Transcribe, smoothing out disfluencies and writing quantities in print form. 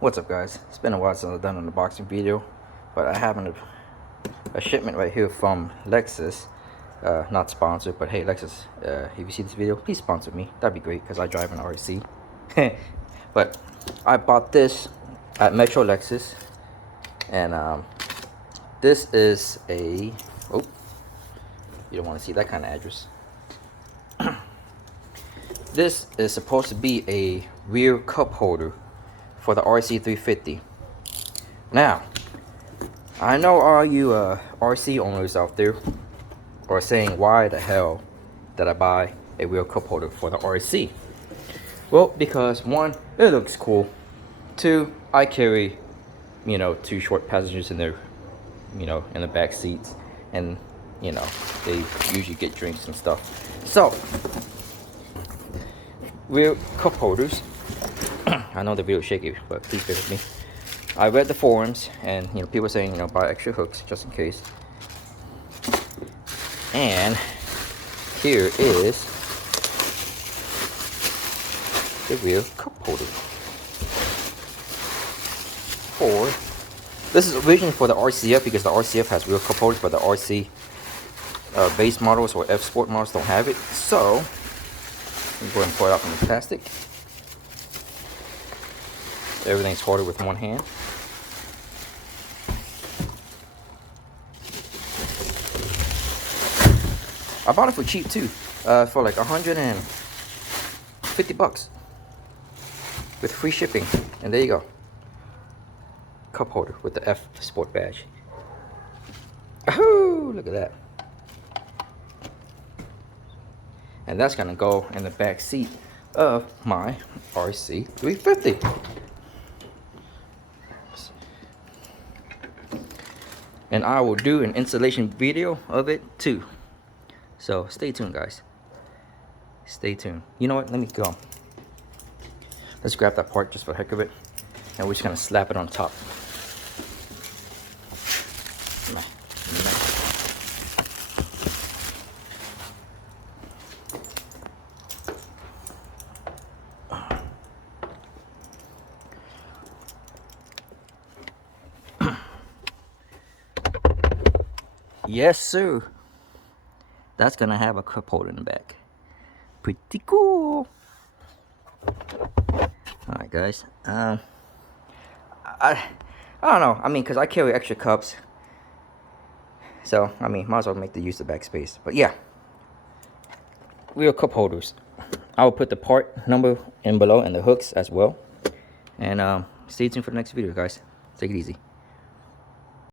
What's up, guys? It's been a while since I've done an unboxing video, but I have a shipment right here from Lexus. Not sponsored, but hey, Lexus, if you see this video, please sponsor me. That'd be great because I drive an RC. But I bought this at Metro Lexus, and this is a you don't want to see that kind of address. This is supposed to be a rear cup holder for the RC350. Now, I know all you RC owners out there are saying, why the hell did I buy a rear cup holder for the RC? Well, because one, it looks cool. Two, I carry, two short passengers in there, in the back seats, and they usually get drinks and stuff. So, rear cup holders. I know the video is shaky, but please bear with me. I read the forums, and people saying buy extra hooks just in case. And here is the rear cup holder. This is originally for the RCF, because the RCF has rear cup holders, but the RC base models or F Sport models don't have it. So I'm going to pull it out from the plastic. Everything's holded with one hand. I bought it for cheap too, for like $150 with free shipping. And there you go, cup holder with the F Sport badge. Oh, look at that! And that's gonna go in the back seat of my RC350. And I will do an installation video of it too. So stay tuned, guys. Stay tuned. You know what? Let me go. Let's grab that part just for the heck of it. And we're just gonna slap it on top. Yes, sir. That's gonna have a cup holder in the back. Pretty cool. All right, guys. I don't know. I mean, cause I carry extra cups, so I mean, might as well make the use of back space. But yeah, real cup holders. I will put the part number in below and the hooks as well. And stay tuned for the next video, guys. Take it easy.